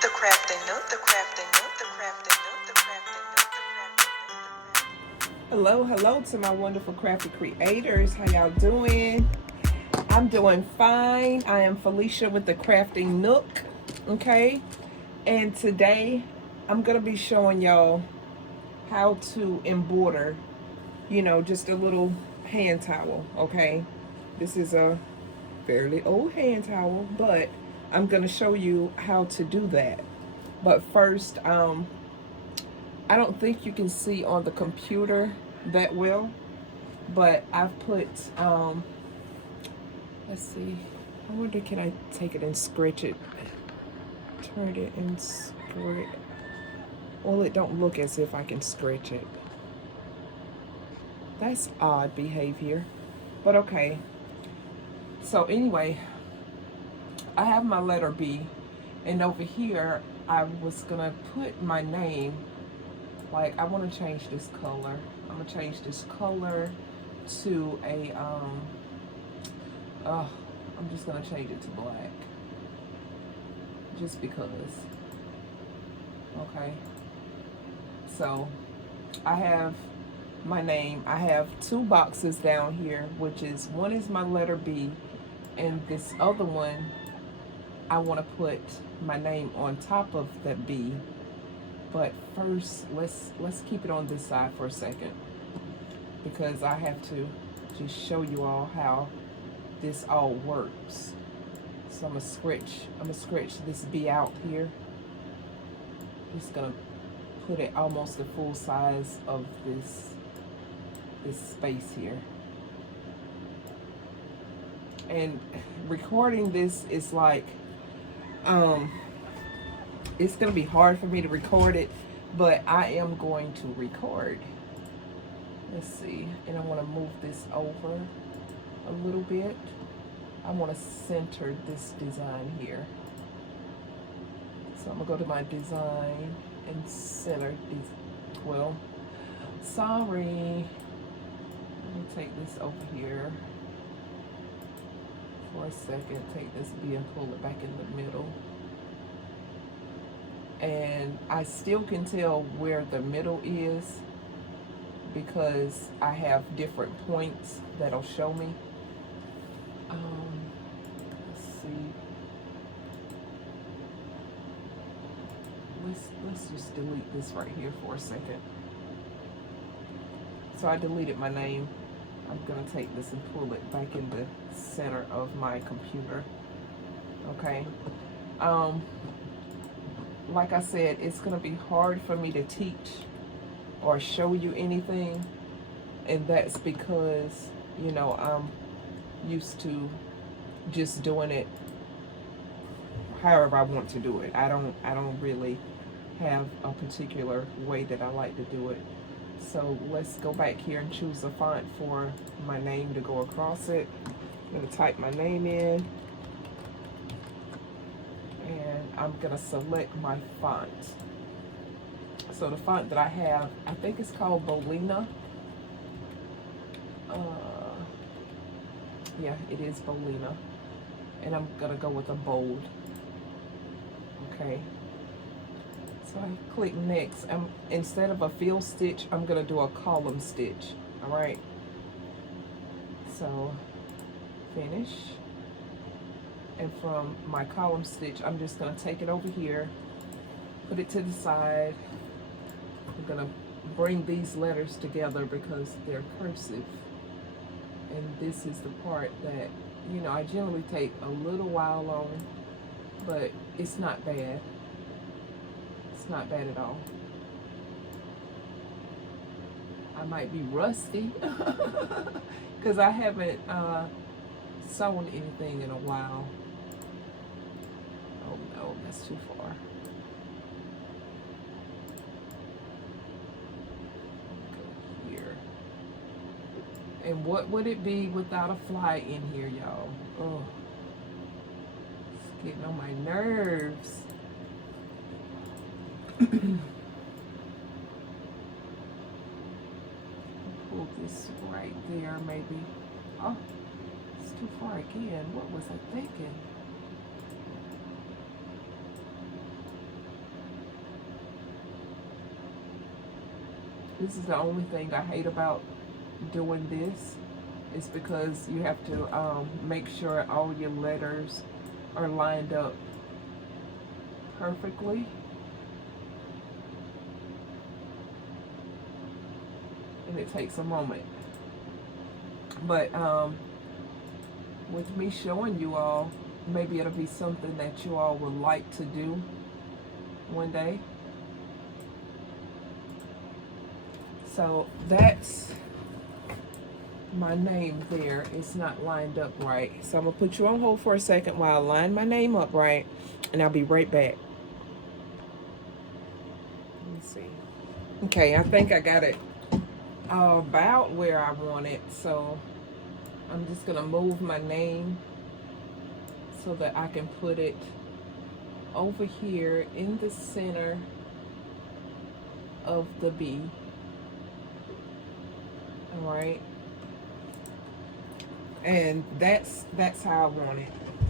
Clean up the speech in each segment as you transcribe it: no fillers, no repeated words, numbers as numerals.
The crafting nook, the crafting nook, the crafting nook, the crafting nook, the crafting nook. Hello, hello to my wonderful crafty creators. How y'all doing? I'm doing fine. I am Felicia with the Crafting Nook. Okay. And today I'm gonna be showing y'all how to embroider, just a little hand towel. Okay. This is a fairly old hand towel, but I'm gonna show you how to do that. But first, I don't think you can see on the computer that well, but I've put, let's see, I wonder, can I take it and scratch it? Turn it and scratch. Well, it don't look as if I can scratch it. That's odd behavior, but okay. So anyway, I have my letter B, and over here, I was gonna put my name. Like, I want to change this color. I'm gonna change this color to a I'm just gonna change it to black, just because. Okay, so I have my name. I have two boxes down here, which is, one is my letter B, and this other one I want to put my name on top of the B. But first, let's keep it on this side for a second, because I have to just show you all how this all works. So I'm gonna scratch this B out here. Just gonna put it almost the full size of this space here. And recording this is like, it's gonna be hard for me to record it, but I am going to record. Let's see, and I want to move this over a little bit. I want to center this design here. So I'm gonna go to my design and center this. Well, sorry. Let me take this over here for a second. Take this B and pull it back in the middle. And I still can tell where the middle is because I have different points that'll show me. Let's see. Let's just delete this right here for a second. So I deleted my name. I'm gonna take this and pull it back in the center of my computer. Okay. Like I said, it's going to be hard for me to teach or show you anything, and that's because, I'm used to just doing it however I want to do it. I don't really have a particular way that I like to do it. So let's go back here and choose a font for my name to go across it. I'm going to type my name in. And I'm gonna select my font. So the font that I have, I think it's called Bolina. Yeah, it is Bolina. And I'm gonna go with a bold. Okay. So I click next. Instead of a fill stitch, I'm gonna do a column stitch. All right. So finish. And from my column stitch, I'm just going to take it over here, put it to the side. I'm going to bring these letters together because they're cursive. And this is the part that, I generally take a little while on, but it's not bad. It's not bad at all. I might be rusty because I haven't sewn anything in a while. Oh no, that's too far. Go here. And what would it be without a fly in here, y'all? Oh, it's getting on my nerves. Pull this right there, maybe. Oh, it's too far again. What was I thinking? This is the only thing I hate about doing this, is because you have to make sure all your letters are lined up perfectly. And it takes a moment. But with me showing you all, maybe it'll be something that you all would like to do one day. So that's my name there. It's not lined up right. So I'm going to put you on hold for a second while I line my name up right, and I'll be right back. Let me see. Okay, I think I got it about where I want it. So I'm just going to move my name so that I can put it over here in the center of the B. All right. And that's how I want it.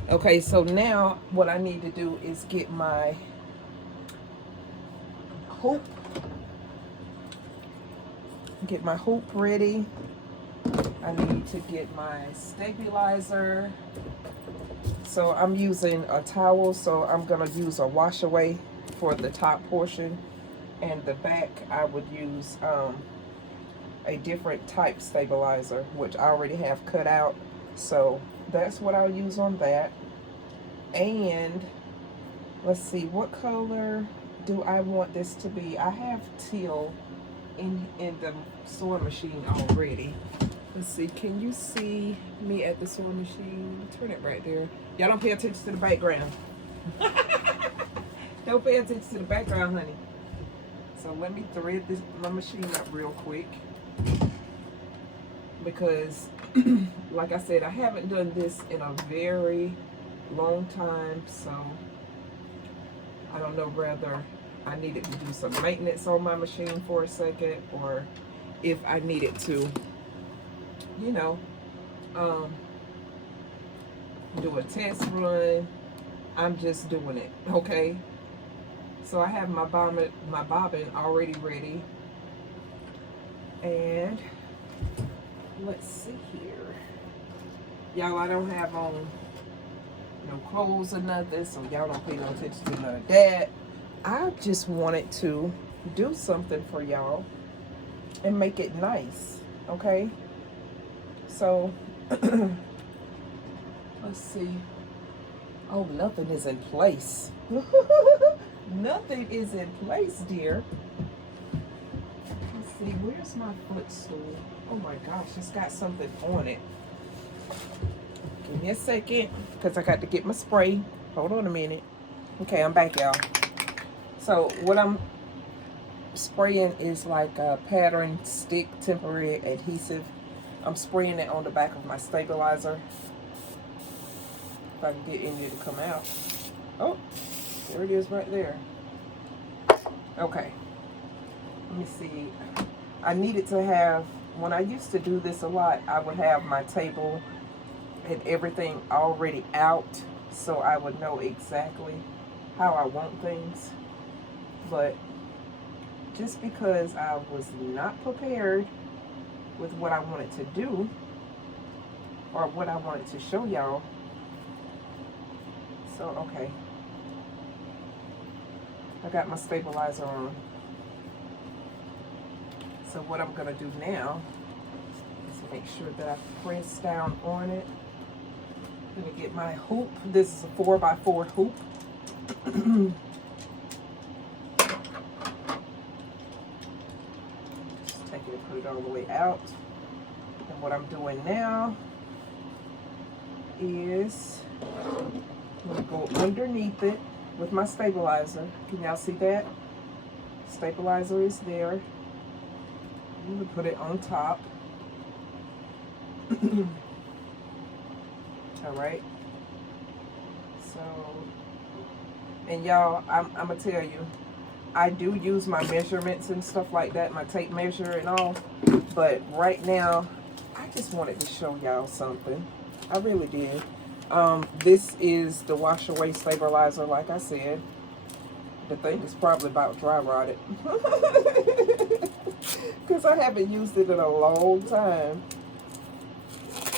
Okay, so now what I need to do is get my hoop. Get my hoop ready. I need to get my stabilizer. So I'm using a towel, so I'm gonna use a wash away for the top portion, and the back I would use a different type stabilizer, which I already have cut out. So that's what I'll use on that. And let's see, what color do I want this to be? I have teal in the sewing machine already. Let's see, can you see me at the sewing machine? Turn it right there. Y'all don't pay attention to the background. Don't pay attention to the background, honey. So let me thread my machine up real quick, because like I said, I haven't done this in a very long time, so I don't know whether I needed to do some maintenance on my machine for a second, or if I needed to, you know, do a test run. I'm just doing it, okay? So I have my bobbin already ready, and let's see here, y'all. I don't have on no clothes or nothing, so y'all don't pay no attention to none of that. I just wanted to do something for y'all and make it nice, okay? So let's see. Oh, nothing is in place. Nothing is in place, dear. Let's see, where's my footstool? Oh my gosh, it's got something on it. Give me a second, because I got to get my spray. Hold on a minute. Okay, I'm back, y'all. So what I'm spraying is like a pattern stick temporary adhesive. I'm spraying it on the back of my stabilizer. If I can get any to come out. Oh, there it is right there. Okay, let me see. I needed to have, when I used to do this a lot, I would have my table and everything already out, so I would know exactly how I want things. But just because I was not prepared with what I wanted to do, or what I wanted to show y'all. So, okay. I got my stabilizer on. So what I'm gonna do now is make sure that I press down on it. I'm gonna get my hoop. This is a 4x4 hoop. Just take it and put it all the way out. And what I'm doing now is I'm gonna go underneath it with my stabilizer. Can y'all see that? Stabilizer is there. I'm gonna put it on top. All right. So, and y'all, I'm gonna tell you, I do use my measurements and stuff like that, my tape measure and all. But right now, I just wanted to show y'all something. I really did. This is the wash away stabilizer, like I said. The thing is probably about dry rotted. because I haven't used it in a long time.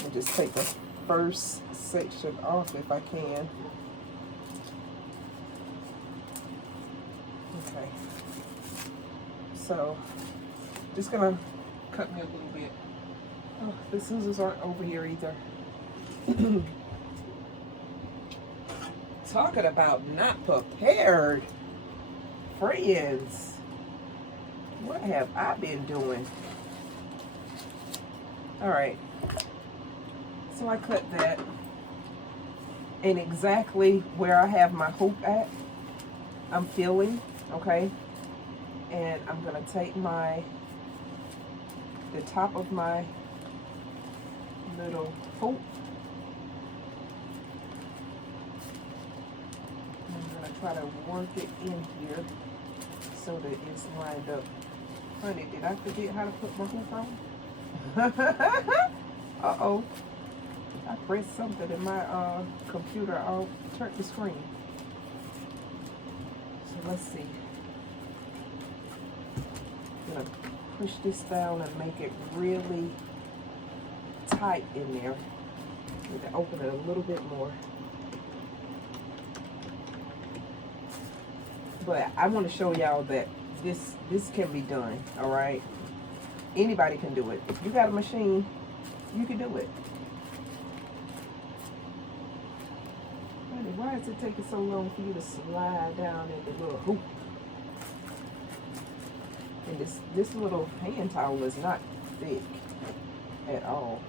I'll just take the first section off if I can. Okay. So, just gonna cut me a little bit. Oh, the scissors aren't over here either. Talking about not prepared, friends. What have I been doing? All right. So I cut that. And exactly where I have my hoop at, I'm filling, okay? And I'm gonna take the top of my little hoop. I'm gonna try to work it in here so that it's lined up. Honey, did I forget how to put my hoop on? Uh-oh. I pressed something in my computer. I'll turn the screen. So let's see. I'm gonna push this down and make it really tight in there. Need to open it a little bit more. But I want to show y'all that this can be done, all right? Anybody can do it. If you got a machine, you can do it. Honey, why is it taking so long for you to slide down in the little hoop? And this little hand towel is not thick at all.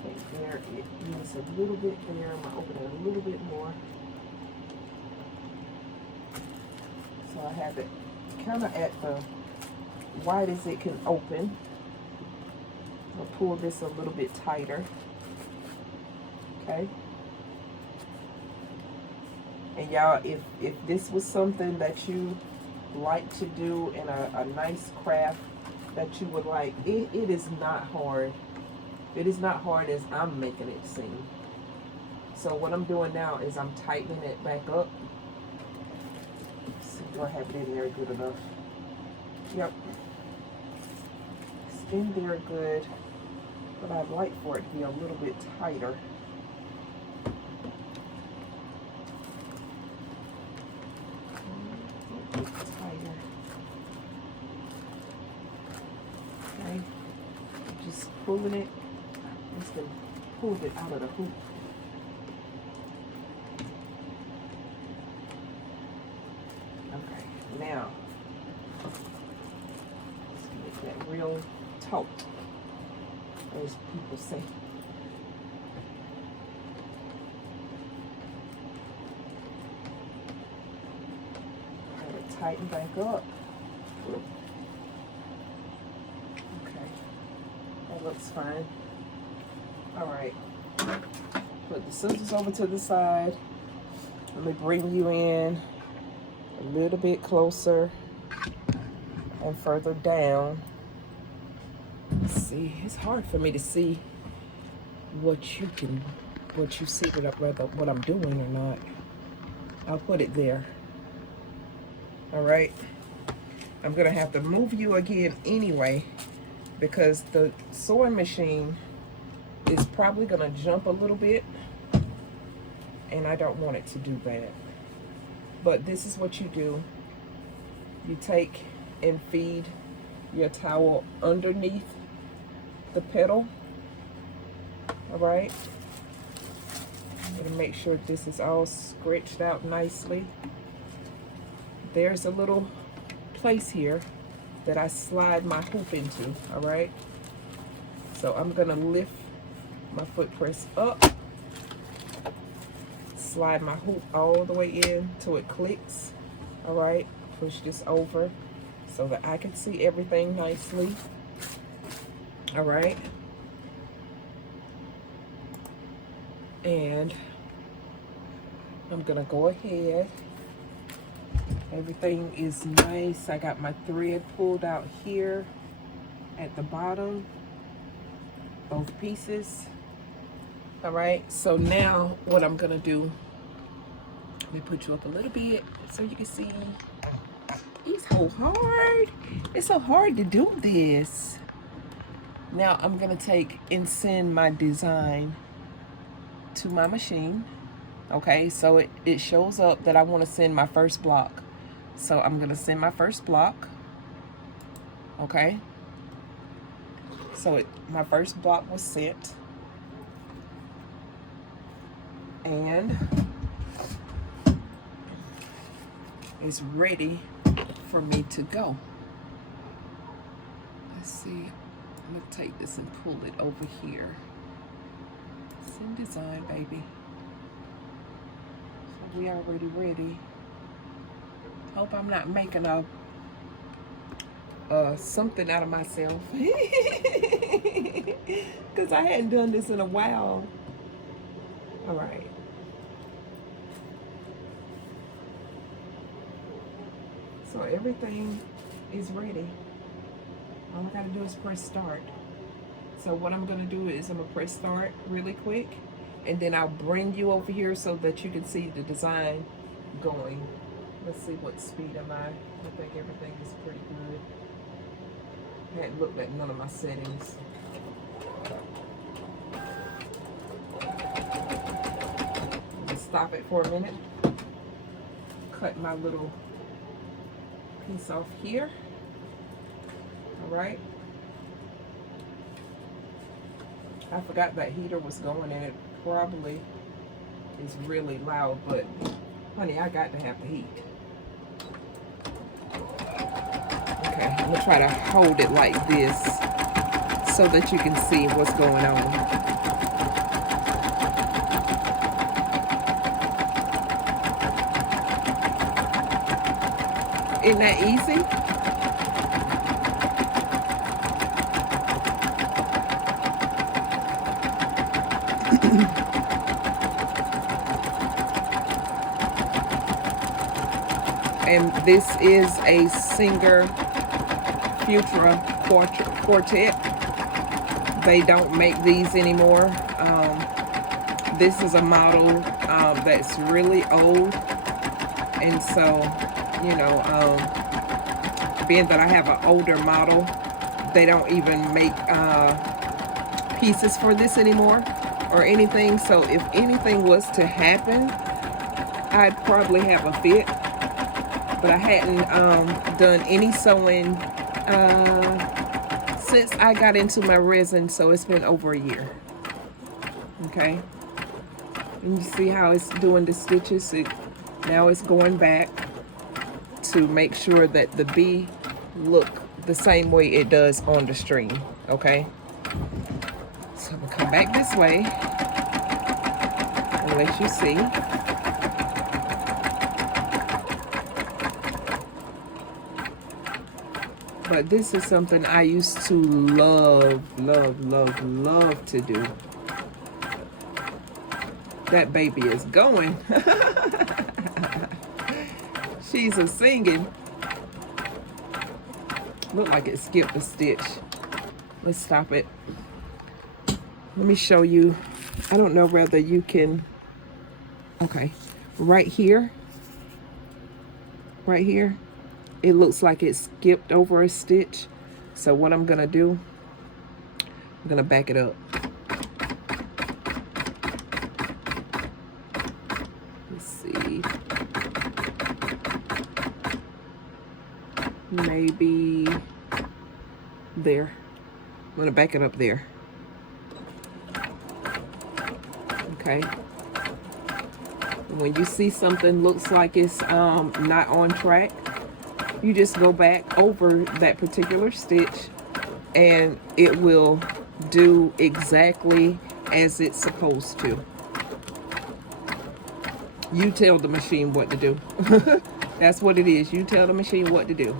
Okay, there it is a little bit there. I'm gonna open it a little bit more. So I have it kind of at the wide as it can open. I'll pull this a little bit tighter. Okay. And y'all, if this was something that you like to do in a nice craft that you would like, it is not hard. It is not hard as I'm making it seem. So what I'm doing now is I'm tightening it back up. Let's see, do I have it in there good enough? Yep. It's in there good, but I'd like for it to be a little bit tighter. Okay, just pulling it. Just pulled it out of the hoop. Okay, now let's get that real taut, as people say. Try to tighten back up. Okay, that looks fine. All right, put the scissors over to the side. Let me bring you in a little bit closer and further down. Let's see, it's hard for me to see what you see what I'm doing or not. I'll put it there. All right, I'm gonna have to move you again anyway because the sewing machine is probably gonna jump a little bit and I don't want it to do that. But this is what you do. You take and feed your towel underneath the pedal. All right, I'm gonna make sure this is all stretched out nicely. There's a little place here that I slide my hoop into, all right? So I'm gonna lift my foot press up, slide my hoop all the way in till it clicks, all right? Push this over so that I can see everything nicely, all right? And I'm gonna go ahead. Everything is nice. I got my thread pulled out here at the bottom, both pieces. All right, so now what I'm gonna do, let me put you up a little bit so you can see. It's so hard. It's so hard to do this. Now I'm gonna take and send my design to my machine. Okay, so it shows up that I want to send my first block. So I'm gonna send my first block. Okay. So my first block was sent. And it's ready for me to go. Let's see. I'm gonna take this and pull it over here. Send design, baby. So we already ready. Hope I'm not making a something out of myself. Because I hadn't done this in a while. All right. So everything is ready. All I gotta do is press start. So what I'm gonna do is I'm gonna press start really quick, and then I'll bring you over here so that you can see the design going. Let's see what speed am I. I think everything is pretty good. I hadn't looked at none of my settings. Let's stop it for a minute. Cut my little piece off here. All right. I forgot that heater was going, and it probably is really loud, but honey, I got to have the heat. Okay, I'm gonna try to hold it like this so that you can see what's going on. Isn't that easy? And this is a Singer Futura Quartet. They don't make these anymore. This is a model that's really old, and so, you know, being that I have an older model, they don't even make pieces for this anymore or anything. So if anything was to happen, I'd probably have a fit. But I hadn't done any sewing since I got into my resin, so it's been over a year. Okay, and you see how it's doing the stitches. Now it's going back to make sure that the bee look the same way it does on the string. Okay, so I'm gonna come back this way and let you see. But this is something I used to love to do. That baby is going. She's a singing. Look like it skipped a stitch. Let's stop it. Let me show you. I don't know whether you can. Okay, right here. Right here. It looks like it skipped over a stitch. So what I'm gonna do, I'm gonna back it up. Let's see. Maybe there. I'm gonna back it up there. Okay. When you see something looks like it's not on track, you just go back over that particular stitch and it will do exactly as it's supposed to. You tell the machine what to do. That's what it is. You tell the machine what to do.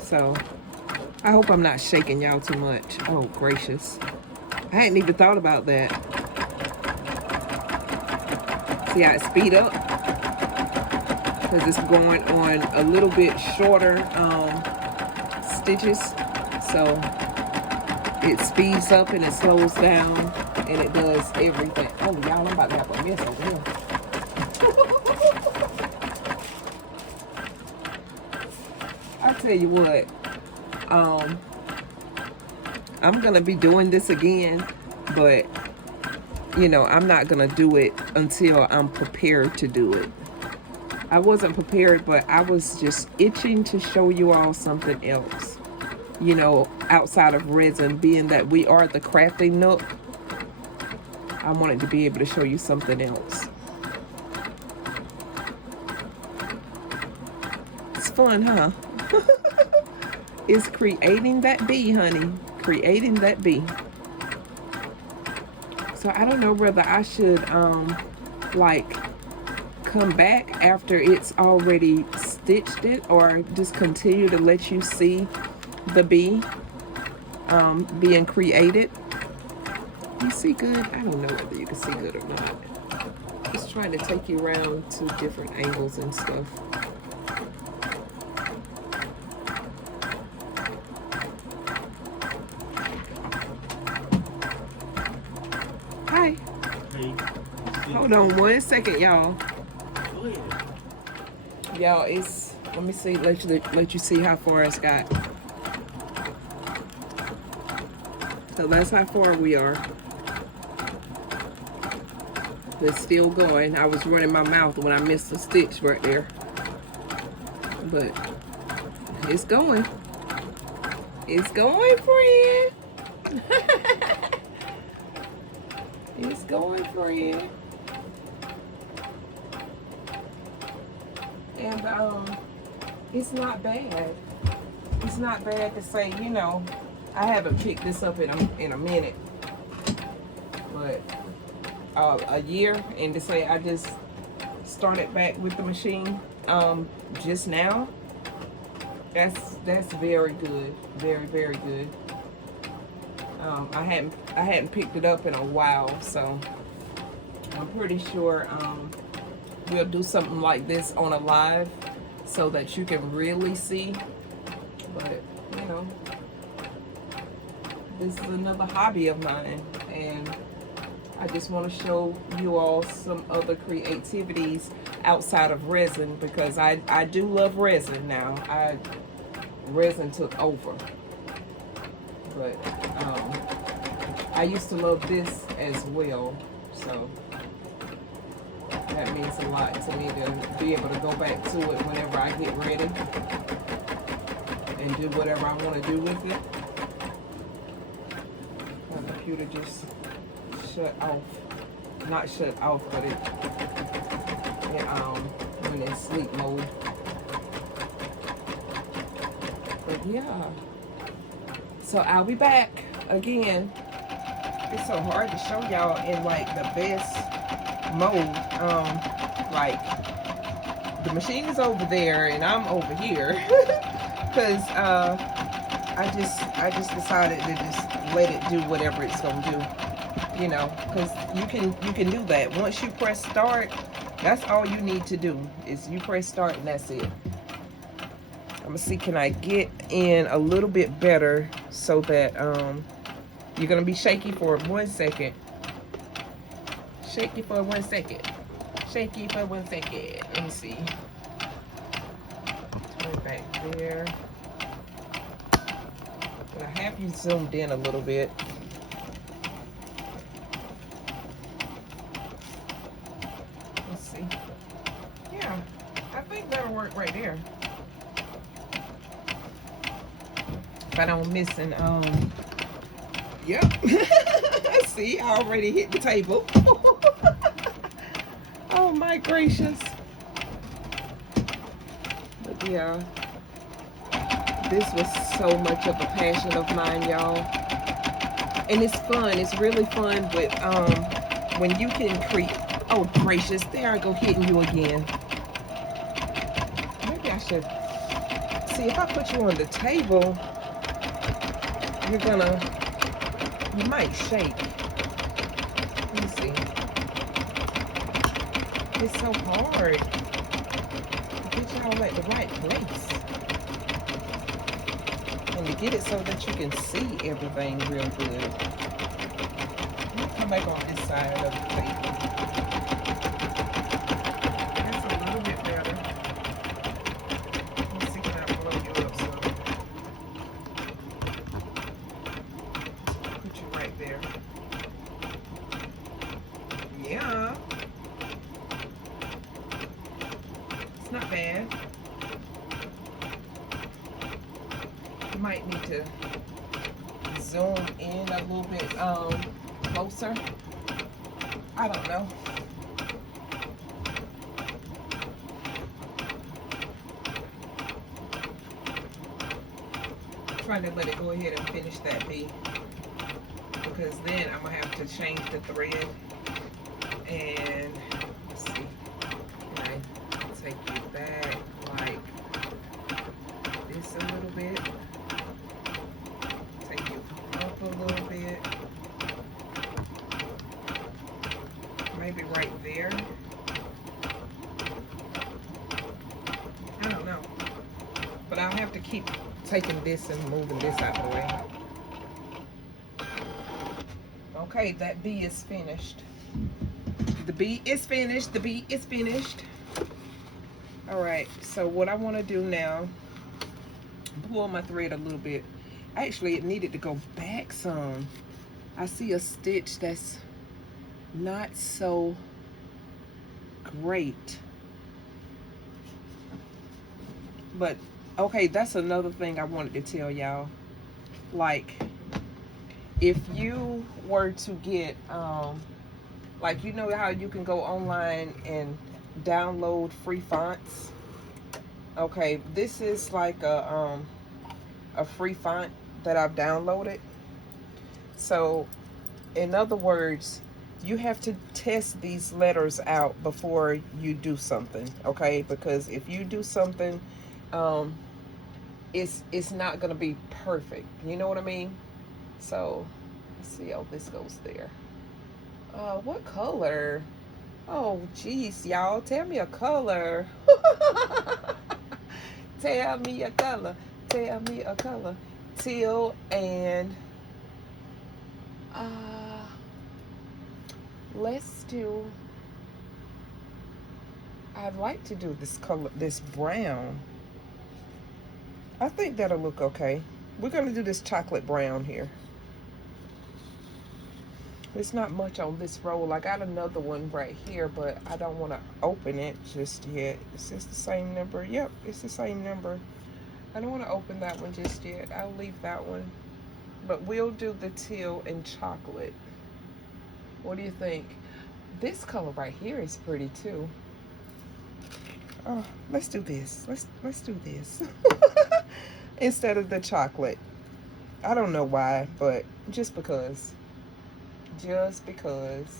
So I hope I'm not shaking y'all too much. Oh, gracious. I hadn't even thought about that. See how it speed up? Because it's going on a little bit shorter stitches, so it speeds up and it slows down and it does everything. Oh y'all, I'm about to have a mess over here. tell you what, I'm gonna be doing this again, but you know, I'm not gonna do it until I'm prepared to do it. I wasn't prepared, but I was just itching to show you all something else, you know, outside of resin. Being that we are the crafting Nook, I wanted to be able to show you something else. It's fun, huh? It's creating that bee, honey. Creating that bee. So I don't know whether I should like come back after it's already stitched it, or just continue to let you see the bee being created. You see good? I don't know whether you can see good or not. Just trying to take you around to different angles and stuff. Hi. Hey. Hold on 1 second, y'all. Y'all, it's, let me see, let you see how far it's got. So that's how far we are. It's still going. I was running my mouth when I missed a stitch right there. But it's going. It's going, friend. It's going, friend. And it's not bad. It's not bad to say, you know, I haven't picked this up in a minute, but a year, and to say I just started back with the machine just now, that's very good, very, very good. I hadn't picked it up in a while, so I'm pretty sure we'll do something like this on a live so that you can really see. But you know, this is another hobby of mine, and I just want to show you all some other creativities outside of resin, because I do love resin now. Resin took over, but I used to love this as well, so that means a lot to me to be able to go back to it whenever I get ready and do whatever I want to do with it. My computer just shut off. Not shut off, but it went in sleep mode. But yeah. So I'll be back again. It's so hard to show y'all in like the best mode. Like the machine is over there and I'm over here. Cause I just decided to just let it do whatever it's gonna do. You know, because you can do that. Once you press start, that's all you need to do is you press start and that's it. I'm gonna see, can I get in a little bit better so that you're gonna be shaky for 1 second. Shaky for 1 second. Shaky for 1 second. Let me see. Turn it back there. But I have you zoomed in a little bit. Let's see. Yeah, I think that'll work right there. If I don't miss an yep. See, I already hit the table. Oh my gracious. But yeah, this was so much of a passion of mine, y'all. And it's fun. It's really fun. But when you can create, oh gracious, there I go hitting you again. Maybe I should see if I put you on the table. You might shake. Let me see. It's so hard to get y'all at the right place. And to get it so that you can see everything real good. Let me come back on this side of the table. That's a little bit better. Let me see, can I blow you up some? It's not bad. You might need to zoom in a little bit closer. I don't know. I'm trying to let it go ahead and finish that B, because then I'm gonna have to change the thread. And let's see, can I take it back like this a little bit? Take it up a little bit. Maybe right there. I don't know. But I'll have to keep taking this and moving this out of the way. Okay, that B is finished. The B is finished. The B is finished. All right, so what I want to do now, pull my thread a little bit. Actually, it needed to go back some. I see a stitch that's not so great. But, okay, that's another thing I wanted to tell y'all. Like, if you were to get, like, you know how you can go online and download free fonts? Okay, this is like a free font that I've downloaded. So, in other words, you have to test these letters out before you do something, okay? Because if you do something, it's not gonna be perfect. You know what I mean? So, let's see how this goes there. What color? Oh, geez, y'all, tell me a color. Tell me a color. Tell me a color. Teal and let's do, I'd like to do this color, this brown. I think that'll look okay. We're gonna do this chocolate brown here. There's not much on this roll. I got another one right here, but I don't want to open it just yet. Is this the same number? Yep, it's the same number. I don't want to open that one just yet. I'll leave that one. But we'll do the teal and chocolate. What do you think? This color right here is pretty too. Oh, let's do this. Let's do this. Instead of the chocolate. I don't know why, but just because. Just because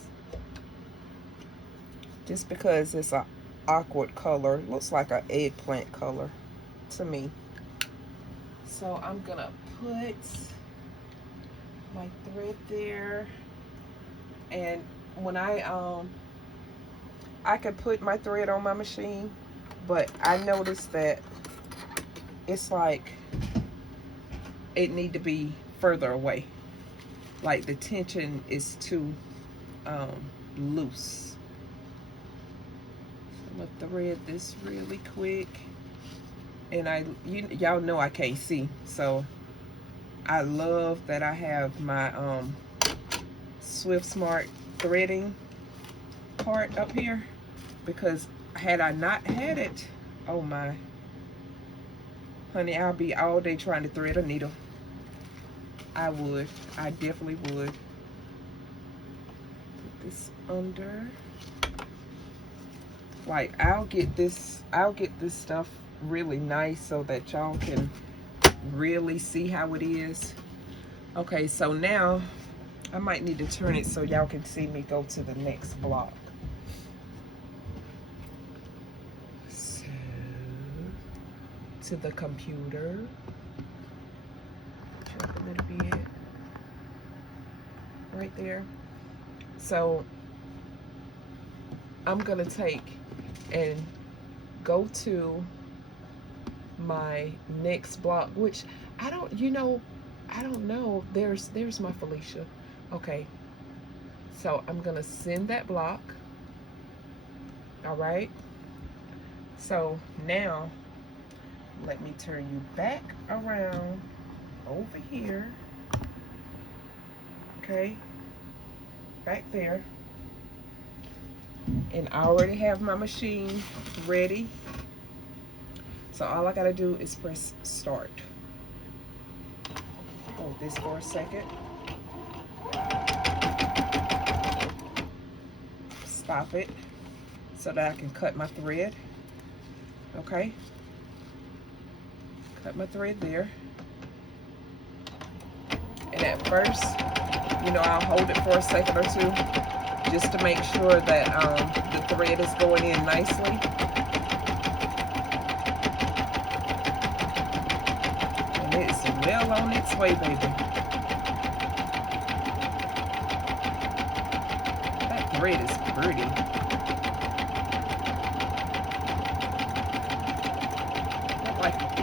it's an awkward color. Looks like an eggplant color to me. So I'm gonna put my thread there, and when I could put my thread on my machine, but I noticed that it's like it need to be further away. Like the tension is too loose. So I'm gonna thread this really quick, and y'all know I can't see, so I love that I have my Swift Smart threading part up here, because had I not had it, oh my, honey, I'll be all day trying to thread a needle. I definitely would. Put this under. Like, I'll get this stuff really nice so that y'all can really see how it is. Okay, so now I might need to turn it so y'all can see me go to the next block. So, to the computer. Up a little bit right there. So I'm gonna take and go to my next block, which I don't know. There's my Felicia. Okay, so I'm gonna send that block. All right, so now let me turn you back around over here, okay, back there, and I already have my machine ready So all I gotta do is press start. Hold this for a second. Stop it so that I can cut my thread. Okay. Cut my thread there. And at first, you know, I'll hold it for a second or two just to make sure that the thread is going in nicely. And it's well on its way, baby. That thread is pretty.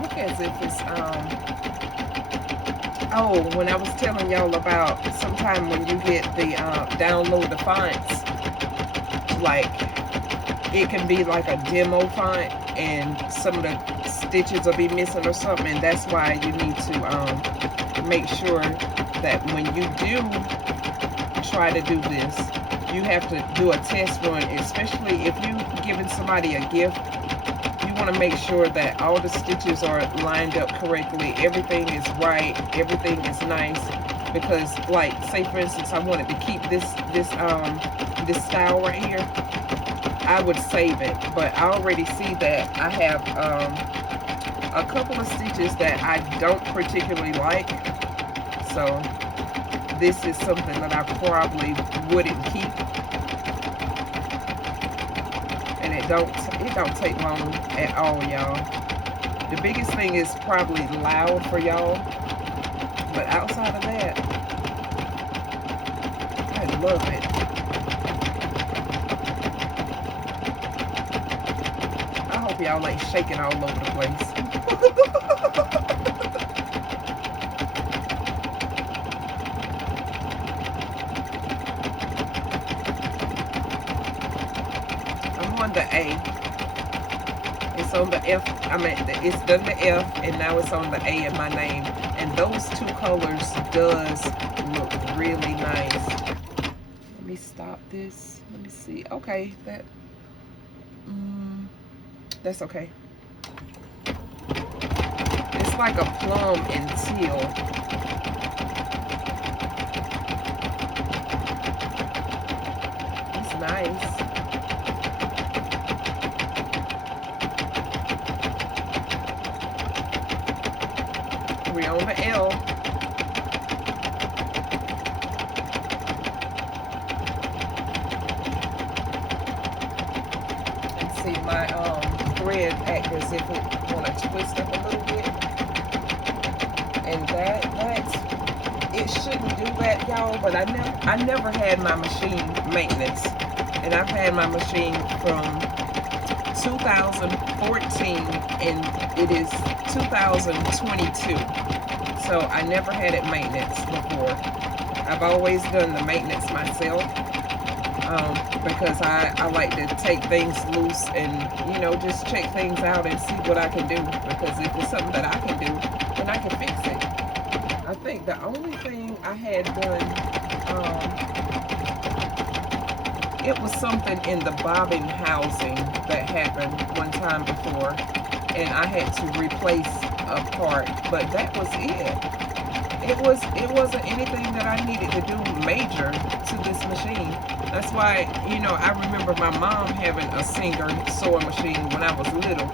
Look as if it's oh, when I was telling y'all about sometime when you get the download the fonts, like it can be like a demo font and some of the stitches will be missing or something, and that's why you need to make sure that when you do try to do this, you have to do a test run, especially if you're giving somebody a gift. You want to make sure that all the stitches are lined up correctly, everything is right, everything is nice, because like say for instance I wanted to keep this style right here, I would save it, but I already see that I have a couple of stitches that I don't particularly like, so this is something that I probably wouldn't keep. And it don't take long at all, y'all. The biggest thing is probably loud for y'all, but outside of that, I love it. I hope y'all ain't shaking all over the place. The A. It's on the F. I mean, it's done the F, and now it's on the A in my name. And those two colors does look really nice. Let me stop this. Let me see. Okay, that's okay. It's like a plum and teal. It's nice. We're on the L. And see my thread act as if it want to twist up a little bit. And it shouldn't do that, y'all, but I never had my machine maintenance. And I've had my machine from 2014 and it is 2022. So I never had it maintenance before. I've always done the maintenance myself because I like to take things loose and, you know, just check things out and see what I can do. Because if it's something that I can do, then I can fix it. I think the only thing I had done, it was something in the bobbin housing that happened one time before, and I had to replace a part, but that was it. It wasn't anything that I needed to do major to this machine. That's why, you know, I remember my mom having a Singer sewing machine when I was little,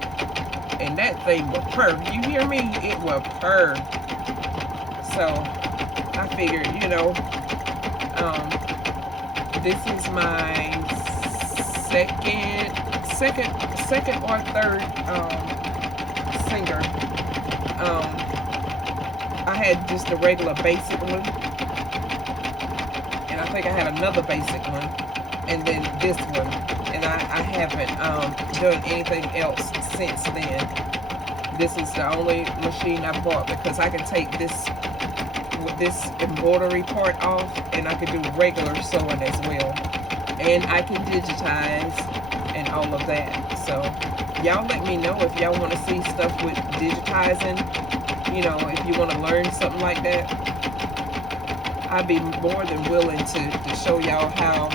and that thing would purr. You hear me? It would purr. So I figured, you know, this is my second or third Singer. I had just a regular basic one, and I think I had another basic one, and then this one, and I haven't done anything else since then. This is the only machine I bought because I can take this embroidery part off, and I can do regular sewing as well, and I can digitize and all of that. So y'all let me know if y'all want to see stuff with digitizing. You know, if you want to learn something like that, I'd be more than willing to show y'all how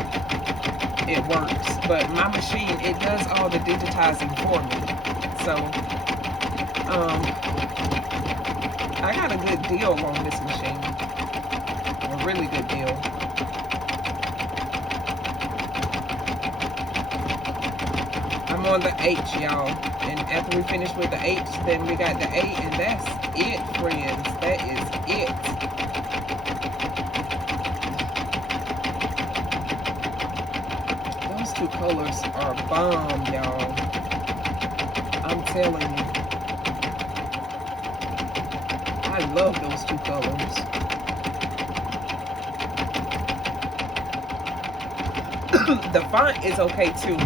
it works. But my machine, it does all the digitizing for me. So I got a good deal on this machine. A really good deal. I'm on the H, y'all. And after we finish with the H, then we got the A, and that's it, friends. That is it. Those two colors are bomb, y'all. I'm telling you. I love those two colors. The font is okay too,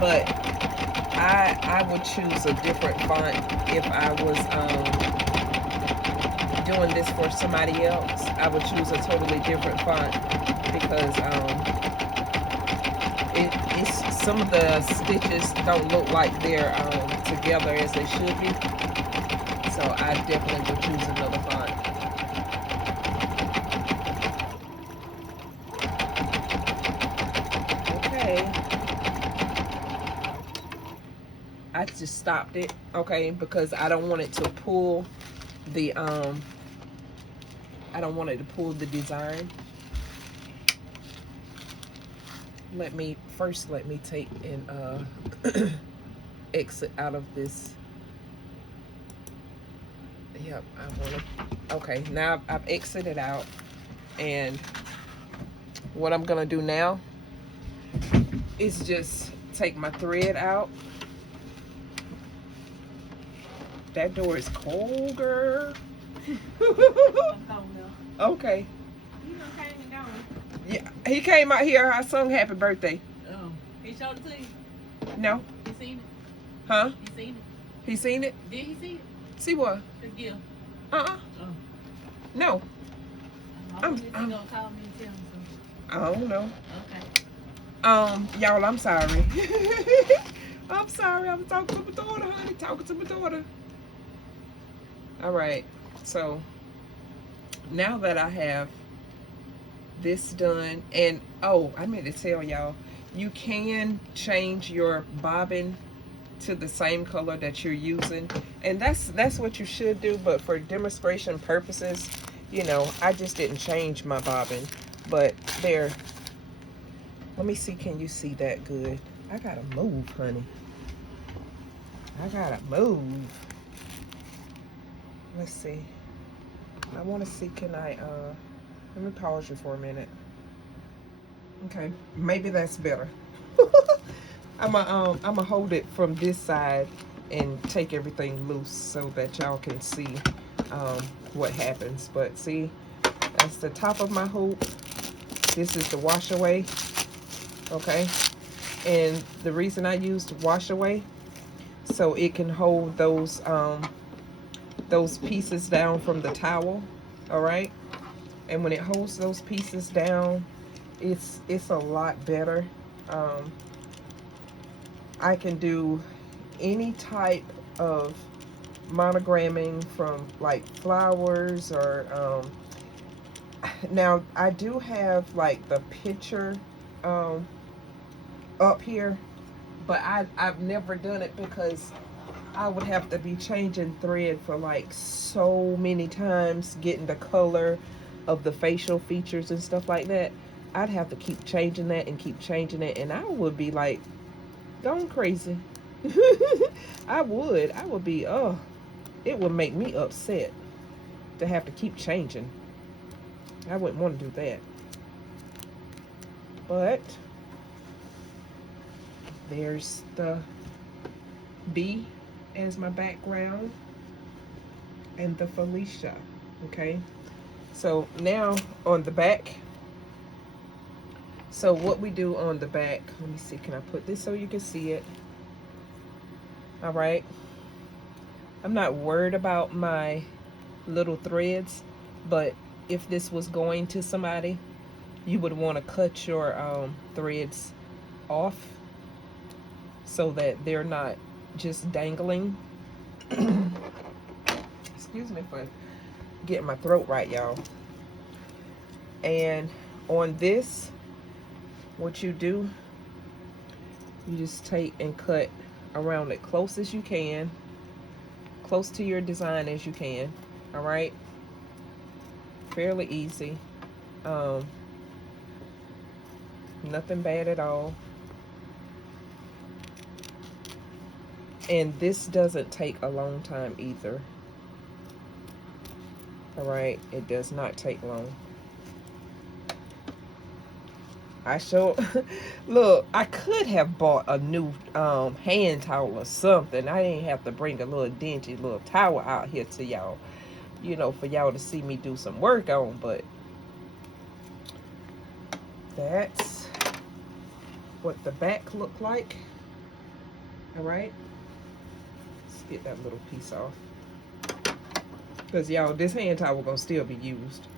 but I would choose a different font if I was doing this for somebody else. I would choose a totally different font because it's some of the stitches don't look like they're together as they should be. So I definitely would choose another font. Okay. I just stopped it, okay, because I don't want it to pull the I don't want it to pull the design. Let me take and exit out of this. Yep, I want to. Okay, now I've exited out, and what I'm gonna do now is just take my thread out. That door is cold, girl. Okay. You done came and gone. Yeah, he came out here. I sung "Happy Birthday." Oh, he showed it to you? No. He seen it? Huh? He seen it? He seen it? Did he see it? See what? His gift. Oh. No. I'm gonna call me and tell him something. I don't know. Okay. Y'all, I'm sorry. I'm sorry. I'm talking to my daughter, honey. Talking to my daughter. All right. So now that I have this done, and oh, I meant to tell y'all, you can change your bobbin to the same color that you're using, and that's what you should do. But for demonstration purposes, you know, I just didn't change my bobbin. But there, let me see, can you see that good? I gotta move, honey. I gotta move. Let's see. I want to see, can I let me pause you for a minute. Okay, maybe that's better. I'ma hold it from this side and take everything loose so that y'all can see what happens. But see, that's the top of my hoop. This is the wash away. Okay, and the reason I used wash away, so it can hold those pieces down from the towel. All right, and when it holds those pieces down, it's a lot better. I can do any type of monogramming, from like flowers or now I do have like the picture up here, but I've never done it because I would have to be changing thread for like so many times, getting the color of the facial features and stuff like that. I'd have to keep changing that and keep changing it, and I would be like going crazy. I would be, oh, it would make me upset to have to keep changing. I wouldn't want to do that. But there's the B as my background and the Felicia. Okay, so now on the back, so what we do on the back, let me see, can I put this so you can see it? All right, I'm not worried about my little threads, but if this was going to somebody, you would want to cut your threads off so that they're not just dangling. Excuse me for getting my throat right, y'all. And on this, what you do, you just take and cut around it close as you can. close to your design as you can. All right, fairly easy. Nothing bad at all. And this doesn't take a long time either. All right, it does not take long. Look, I could have bought a new hand towel or something. I didn't have to bring a little dingy little towel out here to y'all, you know, for y'all to see me do some work on. But that's what the back looked like. All right, let's get that little piece off, because y'all, this hand towel gonna still be used.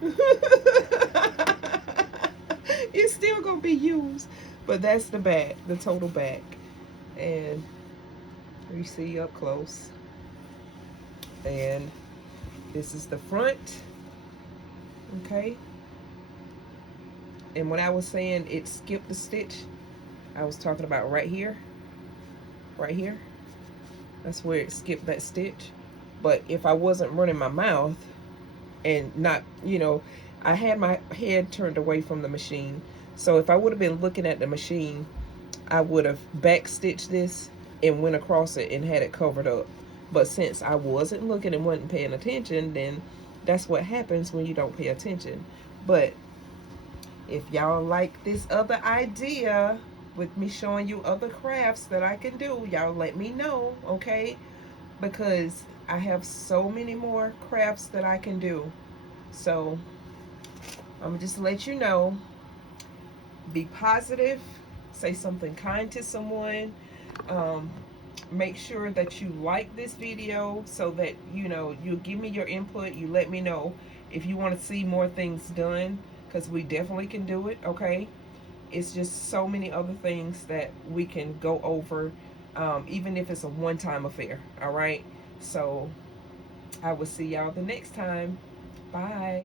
It's still gonna be used. But that's the back, the total back. And you see up close. And this is the front. Okay. And when I was saying it skipped the stitch, I was talking about right here. Right here. That's where it skipped that stitch. But if I wasn't running my mouth and not, you know, I had my head turned away from the machine. So if I would have been looking at the machine, I would have back stitched this and went across it and had it covered up. But since I wasn't looking and wasn't paying attention, then that's what happens when you don't pay attention. But if y'all like this other idea with me showing you other crafts that I can do, y'all let me know, okay? Because I have so many more crafts that I can do. So I'm gonna just let you know, be positive, say something kind to someone. Make sure that you like this video so that, you know, you give me your input. You let me know if you want to see more things done, because we definitely can do it, okay? It's just so many other things that we can go over, even if it's a one-time affair, all right? So I will see y'all the next time. Bye.